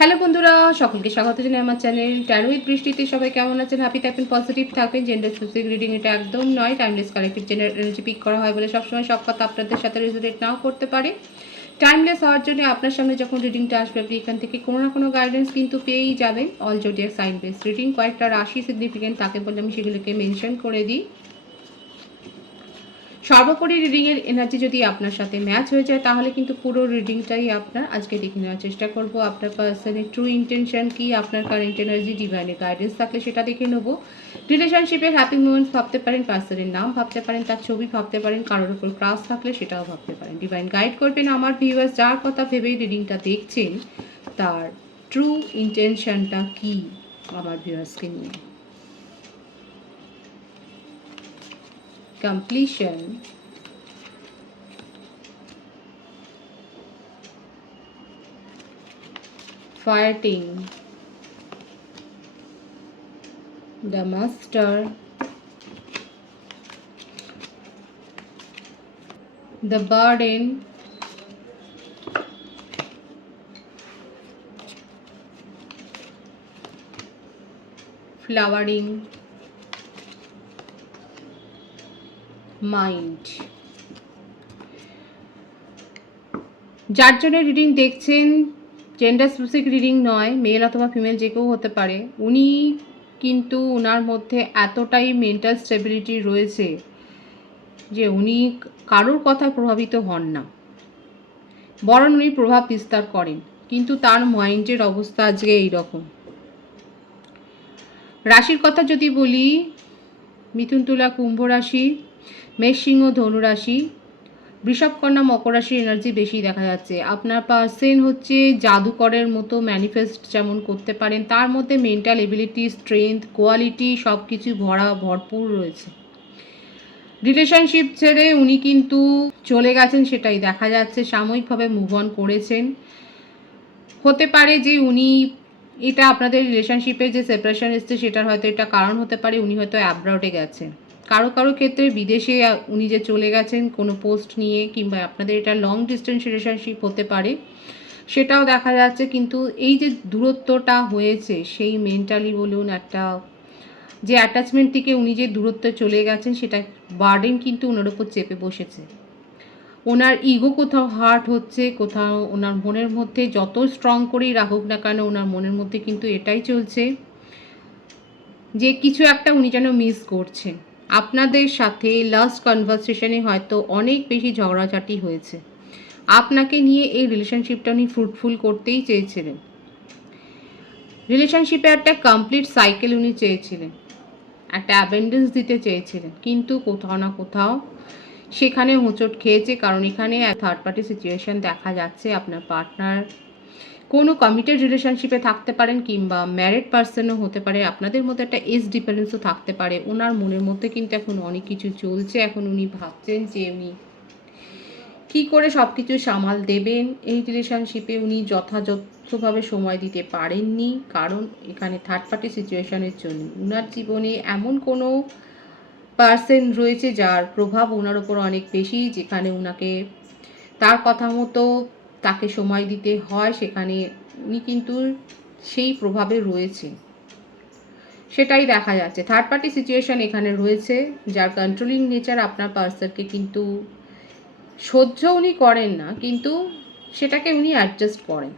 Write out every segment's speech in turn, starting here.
Hello বন্ধুরা, সকলকে স্বাগত জানাই আমার চ্যানেল ট্যারো উইথ বৃষ্টিতে সবাই কেমন আছেন? হ্যাপি থাকবেন পজিটিভ থাকবেন। জেন্ডার স্পেসিফিক রিডিং এটা একদম নয়। Timeless collective gender energy pick করা হয় বলে সবসময় সব কথা আপনাদের সাথে রেজোনেট নাও করতে পারে। টাইমলেস হওয়ার জন্য আপনার সামনে যখন রিডিংটা আসবে, আপনি এখান থেকে কোনো না কোনো গাইডেন্স কিন্তু পেয়েই যাবেন। All zodiac sign base reading কয়েকটা রাশি সিগনিফিকেন্ট তাকে বলে আমি সেগুলোকে মেনশন করে দিই। সর্বোপরি রিডিংয়ের এনার্জি যদি আপনার সাথে ম্যাচ হয়ে যায়, তাহলে কিন্তু পুরো রিডিংটাই আপনার আজকে দেখে নেওয়ার চেষ্টা করব। আপনার পার্সনের ট্রু ইন্টেনশন কি, আপনার কারেন্ট এনার্জি ডিভাইনের গাইডেন্স থাকলে সেটা দেখে নেব। রিলেশনশিপের হ্যাপি মুমেন্টস ভাবতে পারেন পার্সনের নাম ভাবতে পারেন, তার ছবি ভাবতে পারেন, কারোর উপর ক্রাস থাকলে সেটাও ভাবতে পারেন। ডিভাইন গাইড করবেন আমার ভিউয়ার্স যার কথা ভেবেই রিডিংটা দেখছেন, তার ট্রু ইন্টেনশনটা কি? আমার ভিউয়ার্সকে নিয়ে। Completion. Fighting the master. The burden. Flowering mind যার জন্য রিডিং দেখছেন জেন্ডার স্পেসিফিক রিডিং নয় মেল অথবা ফিমেল যে কেউ হতে পারে, উনি কিন্তু ওনার মধ্যে এতটাই মেন্টাল স্টেবিলিটি রয়েছে যে উনি কারোর কথায় প্রভাবিত হন না। বরং উনি প্রভাব বিস্তার করেন, কিন্তু তার মাইন্ডের অবস্থা আজকে এইরকম। রাশির কথা যদি বলি, মিথুন তুলা কুম্ভ রাশি মেষ সিংহ ধনুরাশি বৃষভকন্যা মকর রাশির এনার্জি বেশি দেখা যাচ্ছে। আপনার পার্সেন হচ্ছে জাদুকরের মতো ম্যানিফেস্ট যেমন করতে পারেন, তার মধ্যে মেন্টাল এবিলিটি স্ট্রেংথ কোয়ালিটি সব কিছু ভরা, ভরপুর রয়েছে। রিলেশনশিপ ছেড়ে উনি কিন্তু চলে গেছেন সেটাই দেখা যাচ্ছে, সাময়িকভাবে মুভ অন করেছেন। হতে পারে যে উনি, এটা আপনাদের রিলেশনশিপের যে সেপারেশন এসছে, সেটার হয়তো এটা কারণ হতে পারে, উনি হয়তো অ্যাব্রডে গেছেন। কারও কারও ক্ষেত্রে বিদেশে উনি যে চলে গেছেন কোনো পোস্ট নিয়ে কিংবা আপনাদের এটা লং ডিস্টেন্স রিলেশনশিপ হতে পারে, সেটাও দেখা যাচ্ছে। কিন্তু এই যে দূরত্বটা হয়েছে, সেই মেন্টালি বলুন একটা, যে অ্যাটাচমেন্ট থেকে উনি যে দূরত্বে চলে গেছেন, সেটা বার্ডেন কিন্তু ওনার উপর চেপে বসেছে। ওনার ইগো কোথাও হার্ট হচ্ছে, কোথাও ওনার মনের মধ্যে যত স্ট্রং করেই রাখুক না কেন, ওনার মনের মধ্যে কিন্তু এটাই চলছে যে কিছু একটা উনি যেন মিস করছেন। আপনাদের সাথে লাস্ট কনভারসেশনে হয়তো অনেক বেশি ঝগড়াঝাটি হয়েছে। আপনাকে নিয়ে এই রিলেশনশিপটা উনি ফ্রুটফুল করতেই চেয়েছিলেন। রিলেশনশিপে একটা কমপ্লিট সাইকেল উনি চেয়েছিলেন। একটা অ্যাবেন্ডেন্স দিতে চেয়েছিলেন। কিন্তু কোথাও না কোথাও সেখানে হোঁচট খেয়েছে। কারণ এখানে থার্ড পার্টি সিচুয়েশন দেখা যাচ্ছে। আপনার পার্টনার কোনো কমিটেড রিলেশনশিপে থাকতে পারেন কিংবা ম্যারিড পার্সনও হতে পারে, আপনাদের মধ্যে একটা এজ ডিফারেন্সও থাকতে পারে। ওনার মনের মধ্যে কিন্তু এখন অনেক কিছু চলছে। এখন উনি ভাবছেন যে উনি কী করে সব কিছু সামাল দেবেন? এই রিলেশনশিপে উনি যথাযথভাবে সময় দিতে পারেননি, কারণ এখানে থার্ড পার্টি সিচুয়েশনের জন্য। ওনার জীবনে এমন কোনো পার্সন রয়েছে যার প্রভাব ওনার ওপর অনেক বেশি, যেখানে ওনাকে তার কথা মতো তাকে সময় দিতে হয় সেখানে উনি কিন্তু সেই প্রভাবে রয়েছে। সেটাই দেখা যাচ্ছে। থার্ড পার্টি সিচুয়েশন এখানে রয়েছে, যার কন্ট্রোলিং নেচার আপনার পার্সনকে কিন্তু সহ্য উনি করেন না, কিন্তু সেটাকে উনি অ্যাডজাস্ট করেন।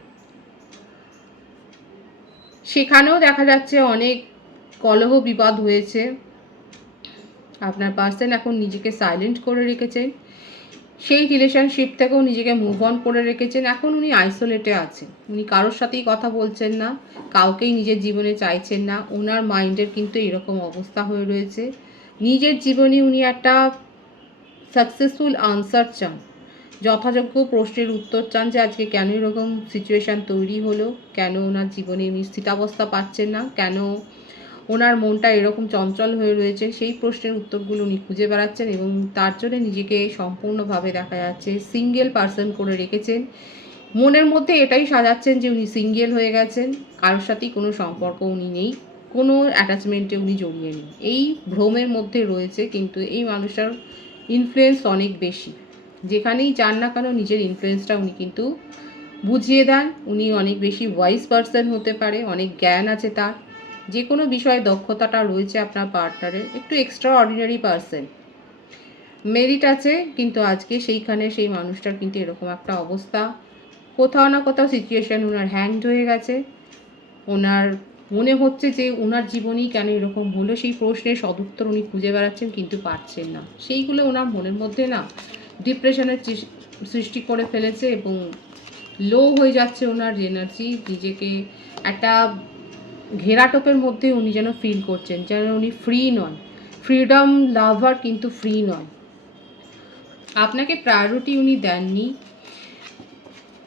সেখানেও দেখা যাচ্ছে অনেক কলহ বিবাদ হয়েছে। আপনার পার্সন এখন নিজেকে সাইলেন্ট করে রেখেছেন সেই রিলেশনশিপ থেকেও নিজেকে মুভ অন করে রেখেছেন। এখন উনি আইসোলেটে আছেন। উনি কারোর সাথেই কথা বলছেন না, কাউকেই নিজের জীবনে চাইছেন না। ওনার মাইন্ডের কিন্তু এরকম অবস্থা হয়ে রয়েছে। নিজের জীবনে উনি একটা সাকসেসফুল আনসার চান। যথাযোগ্য প্রশ্নের উত্তর চান যে, আজকে কেন এরকম সিচুয়েশান তৈরি হলো? কেন ওনার জীবনে উনি স্থিতাবস্থা পাচ্ছেন না? কেন ওনার মনটা এরকম চঞ্চল হয়ে রয়েছে, সেই প্রশ্নের উত্তরগুলো উনি খুঁজে বেড়াচ্ছেন এবং তার জন্য নিজেকে সম্পূর্ণভাবে দেখা যাচ্ছে সিঙ্গেল পার্সন করে রেখেছেন। মনের মধ্যে এটাই সাজাচ্ছেন যে উনি সিঙ্গেল হয়ে গেছেন, কারোর সাথেই কোনো সম্পর্ক উনি নেই, কোনো অ্যাটাচমেন্টে উনি জড়িয়ে নেই। এই ভ্রমের মধ্যে রয়েছে কিন্তু এই মানুষটার ইনফ্লুয়েন্স অনেক বেশি। যেখানেই যান না কেন নিজের ইনফ্লুয়েন্সটা উনি কিন্তু বুঝিয়ে দেন। উনি অনেক বেশি ওয়াইজ পার্সন হতে পারে, অনেক জ্ঞান আছে তার। যে কোনো বিষয়ে দক্ষতাটা রয়েছে আপনার পার্টনারের একটু এক্সট্রা অর্ডিনারি পার্সন মেরিট আছে, কিন্তু আজকে সেইখানে সেই মানুষটার কিন্তু এরকম একটা অবস্থা। কোথাও না কোথাও সিচুয়েশান ওনার হ্যাংড হয়ে গেছে। ওনার মনে হচ্ছে যে ওনার জীবনেই কেন এরকম হলো, সেই প্রশ্নের সদুত্তর উনি খুঁজে বেড়াচ্ছেন, কিন্তু পারছেন না। সেইগুলো ওনার মনের মধ্যে না ডিপ্রেশনের সৃষ্টি করে ফেলেছে এবং লো হয়ে যাচ্ছে ওনার এনার্জি নিজেকে একটা ঘেরাটোপের মধ্যে উনি যেন ফিল করছেন, যেন উনি ফ্রি নন। ফ্রিডম লাভার কিন্তু ফ্রি নয় আপনাকে প্রায়োরিটি উনি দেননি।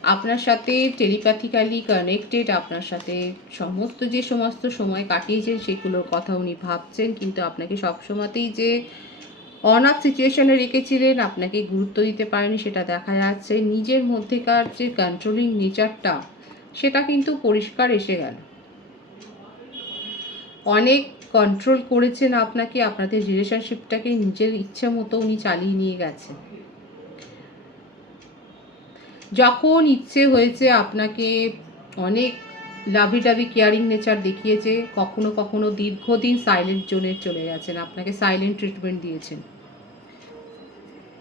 আপনার সাথে টেলিপ্যাথিক্যালি কানেক্টেড আপনার সাথে সমস্ত যে সমস্ত সময় কাটিয়েছেন, সেগুলোর কথা উনি ভাবছেন, কিন্তু আপনাকে সবসময়তেই যে অনাথ সিচুয়েশনে রেখেছিলেন, আপনাকে গুরুত্ব দিতে পারেনি, সেটা দেখা যাচ্ছে। নিজের মধ্যেকার যে কন্ট্রোলিং নেচারটা সেটা কিন্তু পরিষ্কার এসে গেল। অনেক কন্ট্রোল করেছেন আপনাকে, আপনাদের রিলেশনশিপটাকে নিজের ইচ্ছে মতো উনি চালিয়ে নিয়ে গেছেন। যখন ইচ্ছে হয়েছে আপনাকে অনেক লাভি ডাভি কেয়ারিং নেচার দেখিয়েছে, কখনো কখনো দীর্ঘদিন সাইলেন্ট জোনে চলে গেছেন, আপনাকে সাইলেন্ট ট্রিটমেন্ট দিয়েছেন।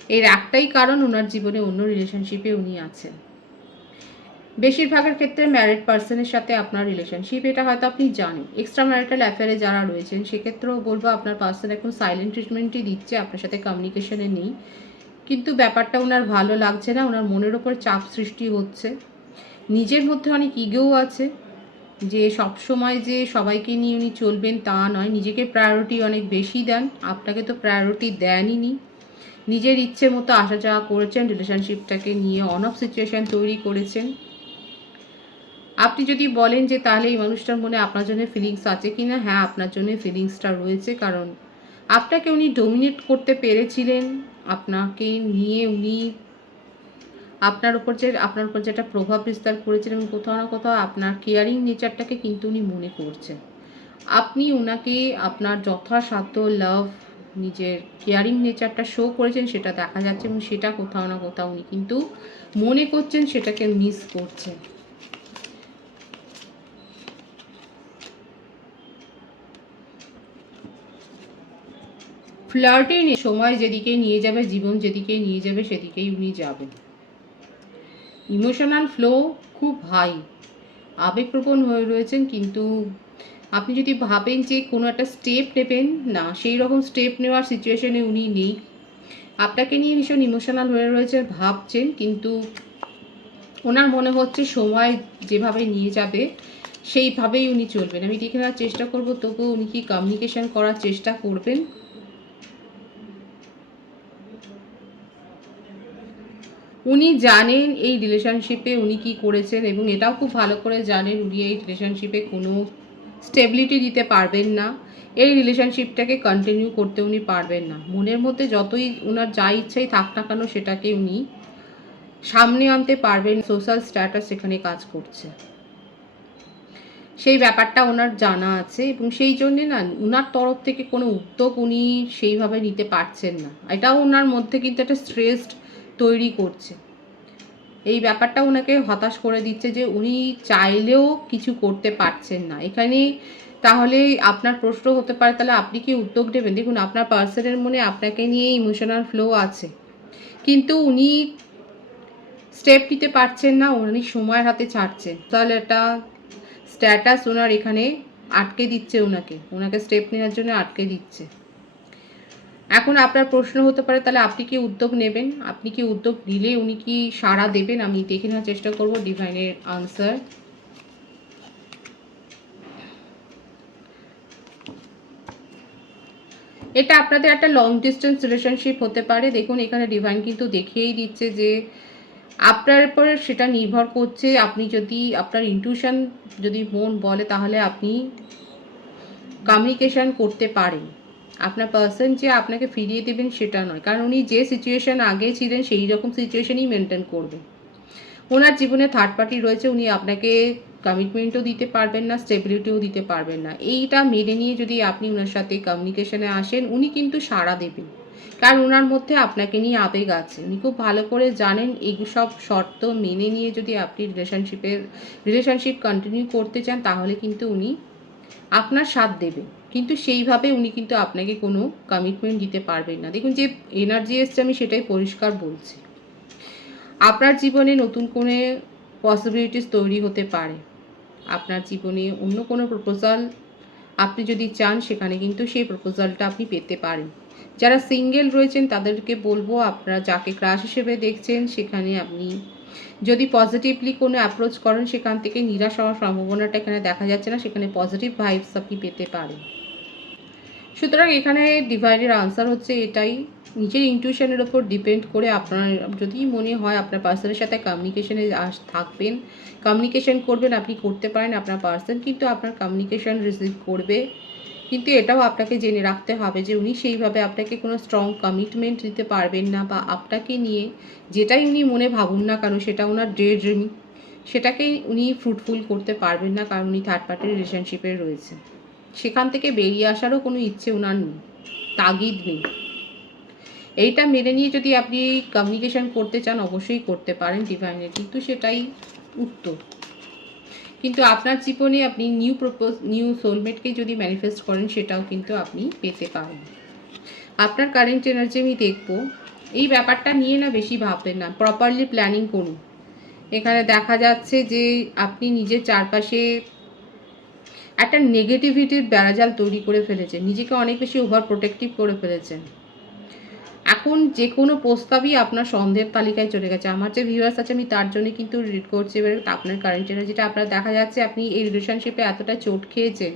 এর একটাই কারণ ওনার জীবনে অন্য রিলেশনশিপে উনি আছেন। বেশিরভাগের ক্ষেত্রে ম্যারিড পার্সনের সাথে আপনার রিলেশনশিপ এটা হয়তো আপনি জানেন। এক্সট্রা ম্যারিটাল অ্যাফেয়ারে যারা রয়েছেন, সেক্ষেত্রেও বলব আপনার পার্সন এখন সাইলেন্ট ট্রিটমেন্টই দিচ্ছে, আপনার সাথে কমিউনিকেশনে নেই। কিন্তু ব্যাপারটা ওনার ভালো লাগছে না, ওনার মনের ওপর চাপ সৃষ্টি হচ্ছে। নিজের মধ্যে অনেক ইগেও আছে, যে সব সময় যে সবাইকে নিয়ে উনি চলবেন তা নয়। নিজেকে প্রায়োরিটি অনেক বেশি দেন, আপনাকে তো প্রায়োরিটি দেনই নি। নিজের ইচ্ছে মতো আসা যাওয়া করেছেন রিলেশনশিপটাকে নিয়ে অন অফ সিচুয়েশান তৈরি করেছেন। আপনি যদি বলেন যে তাহলে এই মানুষটার মনে আপনার জন্য ফিলিংস আছে কি না হ্যাঁ আপনার জন্য ফিলিংসটা রয়েছে, কারণ আপনাকে উনি ডোমিনেট করতে পেরেছিলেন। আপনাকে নিয়ে উনি আপনার উপর যে, আপনার উপর যেটা প্রভাব বিস্তার করেছেন এবং কোথাও না কোথাও আপনার কেয়ারিং নেচারটাকে কিন্তু উনি মনে করছেন। আপনি ওনাকে আপনার যথাসাধ্য লাভ নিজের কেয়ারিং নেচারটা শো করেছেন, সেটা দেখা যাচ্ছে এবং সেটা কোথাও না কোথাও উনি কিন্তু মনে করছেন, সেটাকে মিস করছেন। ফ্লার্টে সময় যেদিকে নিয়ে যাবে, জীবন যেদিকে নিয়ে যাবে, সেদিকেই উনি যাবেন। ইমোশনাল ফ্লো খুব হাই। আবেগপ্রবণ হয়ে রয়েছেন, কিন্তু আপনি যদি ভাবেন যে কোনো একটা স্টেপ নেবেন, না, সেই রকম স্টেপ নেওয়ার সিচুয়েশনে উনি নেই। আপনাকে নিয়ে ভীষণ ইমোশনাল হয়ে রয়েছে, ভাবছেন, কিন্তু ওনার মনে হচ্ছে সময় যেভাবে নিয়ে যাবে, সেইভাবেই উনি চলবেন। আমি দেখে নেওয়ার চেষ্টা করব, তবুও উনি কি কমিউনিকেশন করার চেষ্টা করবেন? উনি জানেন এই রিলেশনশিপে উনি কি করেছেন এবং এটাও খুব ভালো করে জানেন উনি এই রিলেশনশিপে কোনো স্টেবিলিটি দিতে পারবেন না। এই রিলেশনশিপটাকে কন্টিনিউ করতে উনি পারবেন না। মনের মধ্যে যতই ওনার যা ইচ্ছাই থাক না কেন সেটাকে উনি সামনে আনতে পারবেন সোশ্যাল স্ট্যাটাস সেখানে কাজ করছে। সেই ব্যাপারটা ওনার জানা আছে এবং সেই জন্যে না ওনার তরফ থেকে কোনো উদ্যোগ উনি সেইভাবে নিতে পারছেন না। এটাও ওনার মধ্যে কিন্তু একটা স্ট্রেসড তৈরি করছে। এই ব্যাপারটা ওনাকে হতাশ করে দিচ্ছে যে উনি চাইলেও কিছু করতে পারছেন না। এখানে তাহলে আপনার প্রশ্ন হতে পারে, তাহলে আপনি কি উদ্যোগ নেবেন? দেখুন, আপনার পার্সনের মনে আপনাকে নিয়ে ইমোশনাল ফ্লো আছে। কিন্তু উনি স্টেপ নিতে পারছেন না, উনি সময়ের হাতে ছাড়ছেন। তাহলে একটা স্ট্যাটাস ওনার এখানে আটকে দিচ্ছে ওনাকে ওনাকে স্টেপ নেওয়ার জন্য আটকে দিচ্ছে। এখন আপনার প্রশ্ন হতে পারে, তাহলে আপনি কি উদ্যোগ নেবেন? আপনি কি উদ্যোগ নিলে উনি কি সাড়া দেবেন? আমি দেখে নেওয়ার চেষ্টা করব ডিভাইনের আনসার। এটা আপনাদের একটা লং ডিস্টেন্স রিলেশনশিপ হতে পারে। দেখুন, এখানে ডিভাইন কিন্তু দেখিয়েই দিচ্ছে যে আপনার উপর সেটা নির্ভর করছে। আপনি যদি আপনার ইনটিউশন যদি মন বলে, তাহলে আপনি কমিউনিকেশন করতে পারেন। আপনার পার্সন যে আপনাকে ফিরিয়ে দেবেন সেটা নয়। কারণ উনি যে সিচুয়েশান আগে ছিলেন, সেই রকম সিচুয়েশানই মেনটেন করবে। ওনার জীবনে থার্ড পার্টি রয়েছে, উনি আপনাকে কমিটমেন্টও দিতে পারবেন না স্টেবিলিটিও দিতে পারবেন না। এইটা মেনে নিয়ে যদি আপনি ওনার সাথে কমিউনিকেশনে আসেন, উনি কিন্তু সাড়া দেবেন। কারণ ওনার মধ্যে আপনাকে নিয়ে আবেগ আছে। উনি খুব ভালো করে জানেন, এই সব শর্ত মেনে নিয়ে যদি আপনি রিলেশনশিপের রিলেশনশিপ কন্টিনিউ করতে চান, তাহলে কিন্তু উনি আপনার সাথ দেবে। কিন্তু সেইভাবে উনি কিন্তু আপনাকে কোনো কমিটমেন্ট দিতে পারবেন না। দেখুন যে এনার্জি এসছে আমি সেটাই পরিষ্কার বলছি। আপনার জীবনে নতুন কোনো পসিবিলিটিস তৈরি হতে পারে। আপনার জীবনে অন্য কোনো প্রপোজাল আপনি যদি চান, সেখানে কিন্তু সেই প্রপোজালটা আপনি পেতে পারেন। যারা সিঙ্গেল রয়েছেন, তাদেরকে বলব আপনারা যাকে ক্রাশ হিসেবে দেখছেন, সেখানে আপনি যদি পজিটিভলি কোনো অ্যাপ্রোচ করেন, সেখান থেকে নিরাশ হওয়ার সম্ভাবনাটা এখানে দেখা যাচ্ছে না। সেখানে পজিটিভ ভাইবস আপনি পেতে পারেন। সুতরাং এখানে ডিভাইনের আনসার হচ্ছে এটাই। নিজের ইনটিউশনের ওপর ডিপেন্ড করে আপনার, যদি মনে হয় আপনার পার্সনের সাথে কমিউনিকেশনে আস, থাকবেন। কমিউনিকেশন করবেন, আপনি করতে পারেন আপনার পার্সন কিন্তু আপনার কমিউনিকেশন রিসিভ করবে। কিন্তু এটাও আপনাকে জেনে রাখতে হবে যে উনি সেইভাবে আপনাকে কোনো স্ট্রং কমিটমেন্ট দিতে পারবেন না বা আপনাকে নিয়ে যেটাই উনি মনে ভাবুন না কারণ সেটা ওনার ডে ড্রিম সেটাকেই উনি ফ্রুটফুল করতে পারবেন না কারণ উনি থার্ড পার্টির রিলেশনশিপে রয়েছে সেখান থেকে বেরিয়ে আসারও কোনো ইচ্ছে ওনার তাগিদ নেই। এইটা মেনে নিয়ে যদি আপনি কমিউনিকেশন করতে চান, অবশ্যই করতে পারেন ডিভাইনের কিন্তু সেটাই উত্তর। কিন্তু আপনার জীবনে আপনি নিউ প্রপোজ নিউ সোলমেটকে যদি ম্যানিফেস্ট করেন, সেটাও কিন্তু আপনি পেতে পারেন। আপনার কারেন্ট এনার্জি আমি দেখব। এই ব্যাপারটা নিয়ে না বেশি ভাববেন না। প্রপারলি প্ল্যানিং করুন। এখানে দেখা যাচ্ছে যে আপনি নিজের চারপাশে একটা নেগেটিভিটির বেড়াজাল তৈরি করে ফেলেছেন নিজেকে অনেক বেশি ওভার প্রোটেক্টিভ করে ফেলেছেন এখন যে কোনো প্রস্তাবই আপনার সন্দেহের তালিকায় চলে গেছে। আমার যে ভিউয়ার্স আছে, আমি তার জন্য কিন্তু রিড করছি। এবার আপনার কারেন্ট এনার্জিটা আপনার দেখা যাচ্ছে, আপনি এই রিলেশনশিপে এতটা চোট খেয়েছেন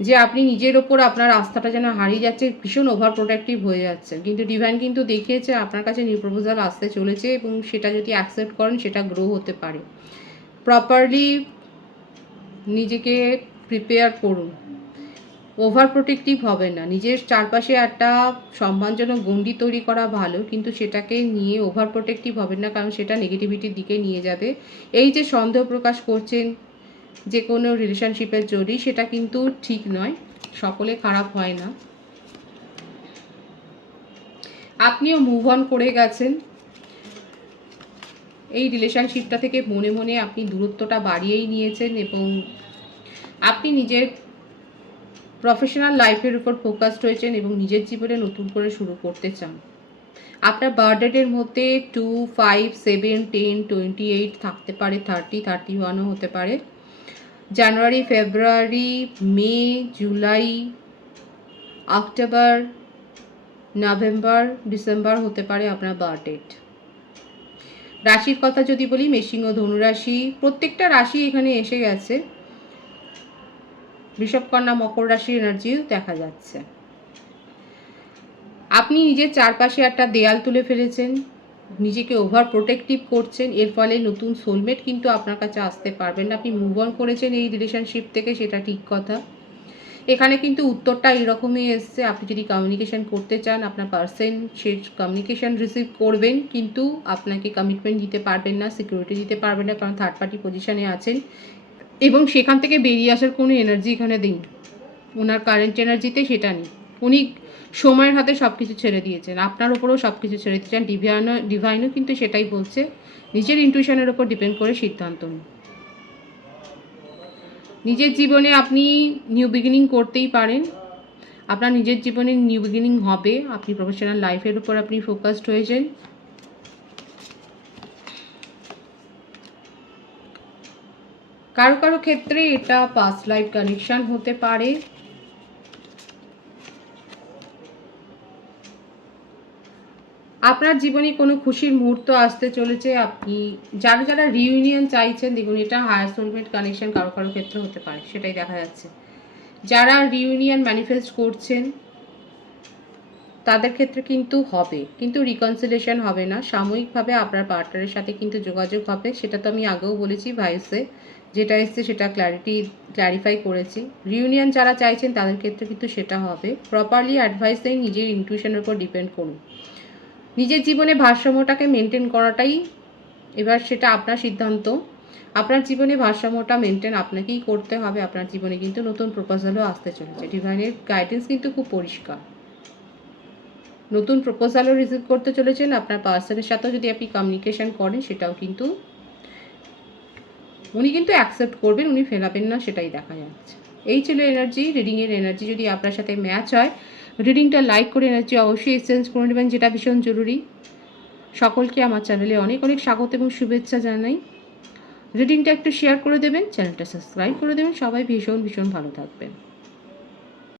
যে আপনি নিজের ওপর আপনার আস্থাটা যেন হারিয়ে যাচ্ছে, ভীষণ ওভার প্রোটেক্টিভ হয়ে যাচ্ছে। কিন্তু ডিভাইন কিন্তু দেখিয়েছে, আপনার কাছে নিউ প্রপোজাল আসতে চলেছে এবং সেটা যদি অ্যাকসেপ্ট করেন, সেটা গ্রো হতে পারে। প্রপারলি নিজেকে প্রিপেয়ার করুন। ওভার প্রোটেক্টিভ হবে না। নিজের চারপাশে একটা সম্মানজনক গণ্ডি তৈরি করা ভালো, কিন্তু সেটাকে নিয়ে ওভার প্রোটেক্টিভ হবেন না, কারণ সেটা নেগেটিভিটির দিকে নিয়ে যাবে। এই যে সন্দেহ প্রকাশ করছেন যে কোনো রিলেশনশিপের জড়ি সেটা কিন্তু ঠিক নয়। সকলে খারাপ হয় না। আপনিও মুভ অন করে গেছেন। এই রিলেশনশিপটা থেকে মনে মনে আপনি দূরত্বটা বাড়িয়েই নিয়েছেন এবং আপনি নিজের প্রফেশনাল লাইফের উপর ফোকাসড হয়েছেন এবং নিজের জীবনে নতুন করে শুরু করতে চান। আপনার বার্থডেটের মধ্যে two five seven ten twenty eight থাকতে পারে থার্টি থার্টি ওয়ানও হতে পারে। January February May July October November December হতে পারে আপনার বার্থডেট রাশির কথা যদি বলি মেশিং ও ধনুরাশি, প্রত্যেকটা রাশি এখানে এসে গেছে। বৃষভকন্যা মকর রাশির এনার্জিও দেখা যাচ্ছে। আপনি নিজের চারপাশে একটা দেয়াল তুলে ফেলেছেন, নিজেকে ওভার প্রোটেক্টিভ করছেন, এর ফলে নতুন সোলমেট কিন্তু আপনার কাছে আসতে পারবেন আপনি মুভ অন করেছেন এই রিলেশনশিপ থেকে, সেটা ঠিক কথা। এখানে কিন্তু উত্তরটা এরকমই এসছে, আপনি যদি কমিউনিকেশন করতে চান, আপনার পার্সেন সে কমিউনিকেশন রিসিভ করবেন, কিন্তু আপনাকে কমিটমেন্ট দিতে পারবেন না সিকিউরিটি দিতে পারবেন না, কারণ থার্ড পার্টি পজিশনে আছেন। এবং সেখান থেকে বেরিয়ে আসার কোনো এনার্জি এখানে দিন ওনার কারেন্ট এনার্জিতে সেটা নেই। উনি সময়ের হাতে সব কিছু ছেড়ে দিয়েছেন। আপনার ওপরেও সব কিছু ছেড়ে দিয়েছেন। ডিভাইনও ডিভাইনও কিন্তু সেটাই বলছে। নিজের ইনটিউশনের ওপর ডিপেন্ড করে সিদ্ধান্ত নিন। নিজের জীবনে আপনি নিউ বিগিনিং করতেই পারেন। আপনার নিজের জীবনে নিউ বিগিনিং হবে। আপনি প্রফেশনাল লাইফের উপর আপনি ফোকাসড হয়েছেন। কারও কারও ক্ষেত্রে এটা পাস্ট লাইফ কানেকশান হতে পারে। আপনার জীবনে কোনো খুশির মুহূর্ত আসতে চলেছে? আপনি যারা যারা রিউনিয়ন চাইছেন, দেখুন, এটা হায়ার সোলমেট কানেকশন কারও কারও ক্ষেত্রে হতে পারে, সেটাই দেখা যাচ্ছে। যারা রিউনিয়ন ম্যানিফেস্ট করছেন, তাদের ক্ষেত্রে কিন্তু হবে, কিন্তু রিকনসিলেশন হবে না। সাময়িকভাবে আপনার পার্টনারের সাথে কিন্তু যোগাযোগ হবে, সেটা তো আমি আগেও বলেছি ভাইসে, যেটা এসছে সেটা ক্ল্যারিটি ক্ল্যারিফাই করেছি। রিউনিয়ন যারা চাইছেন, তাদের ক্ষেত্রে কিন্তু সেটা হবে। প্রপারলি অ্যাডভাইস দেয় নিজের ইনটিউশনের উপর ডিপেন্ড করুন। নিজের জীবনে ভারসাম্যটাকে মেনটেন করাটাই এবার সেটা আপনার সিদ্ধান্ত। আপনার জীবনে ভারসাম্যটা মেনটেন আপনাকেই করতে হবে, আপনার জীবনে কিন্তু নতুন প্রপোজালও আসতে চলেছে। ডিভাইনের গাইডেন্স কিন্তু খুব পরিষ্কার। নতুন প্রপোজালও রিসিভ করতে চলেছেন, আপনার পার্সনের সাথেও যদি আপনি কমিউনিকেশন করেন, সেটাও কিন্তু উনি কিন্তু অ্যাকসেপ্ট করবেন, উনি ফেলাবেন না, সেটাই দেখা যাচ্ছে। এই ছিল এনার্জি রিডিংয়ের এনার্জি যদি আপনার সাথে ম্যাচ হয় রিডিংটা লাইক করে এনার্জি অবশ্যই এক্সচেঞ্জ করে নেবেন যেটা ভীষণ জরুরি। সকলকে আমার চ্যানেলে অনেক অনেক স্বাগত এবং শুভেচ্ছা জানাই। রিডিংটা একটু শেয়ার করে দেবেন চ্যানেলটা সাবস্ক্রাইব করে দেবেন। সবাই ভীষণ ভীষণ ভালো থাকবেন।